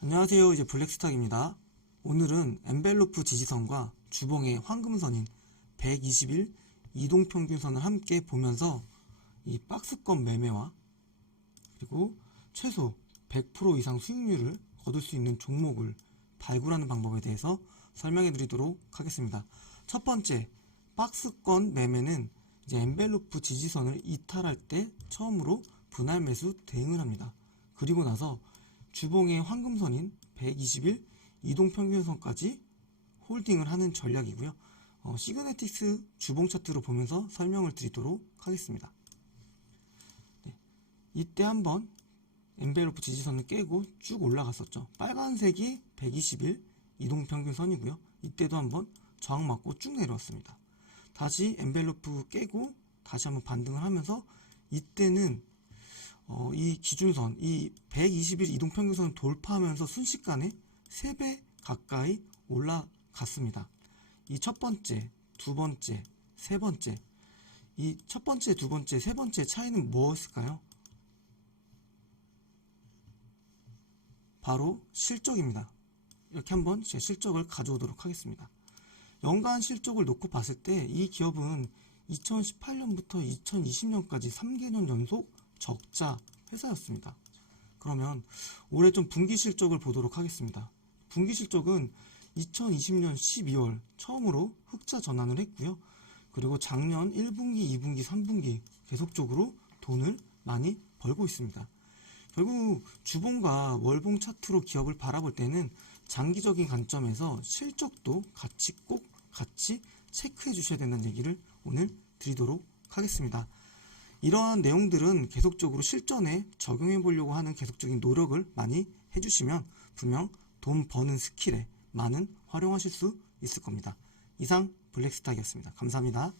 안녕하세요. 이제 블랙스탁입니다. 오늘은 엔벨로프 지지선과 주봉의 황금선인 121 이동평균선을 함께 보면서 이 박스권 매매와 그리고 최소 100% 이상 수익률을 얻을 수 있는 종목을 발굴하는 방법에 대해서 설명해 드리도록 하겠습니다. 첫 번째, 박스권 매매는 이제 엔벨로프 지지선을 이탈할 때 처음으로 분할 매수 대응을 합니다. 그리고 나서 주봉의 황금선인 121 이동평균선까지 홀딩을 하는 전략이고요. 어, 시그네틱스 주봉 차트로 보면서 설명을 드리도록 하겠습니다. 네, 이때 한번 엔벨로프 지지선을 깨고 쭉 올라갔었죠. 빨간색이 121 이동평균선이고요. 이때도 한번 저항 맞고 쭉 내려왔습니다. 다시 엔벨로프 깨고 다시 한번 반등을 하면서 이때는 어, 이 기준선, 이 121 이동평균선을 돌파하면서 순식간에 3배 가까이 올라갔습니다. 이 첫 번째, 두 번째, 세 번째, 이 첫 번째, 두 번째, 세 번째 차이는 무엇일까요? 바로 실적입니다. 이렇게 한번 제 실적을 가져오도록 하겠습니다. 연간 실적을 놓고 봤을 때 이 기업은 2018년부터 2020년까지 3개년 연속 적자 회사였습니다. 그러면 올해 좀 분기 실적을 보도록 하겠습니다. 분기 실적은 2020년 12월 처음으로 흑자 전환을 했고요. 그리고 작년 1분기, 2분기, 3분기 계속적으로 돈을 많이 벌고 있습니다. 결국 주봉과 월봉 차트로 기업을 바라볼 때는 장기적인 관점에서 실적도 같이 꼭 같이 체크해 주셔야 된다는 얘기를 오늘 드리도록 하겠습니다. 이러한 내용들은 계속적으로 실전에 적용해 보려고 하는 계속적인 노력을 많이 해주시면 분명 돈 버는 스킬에 많은 활용하실 수 있을 겁니다. 이상 블랙스탁이었습니다. 감사합니다.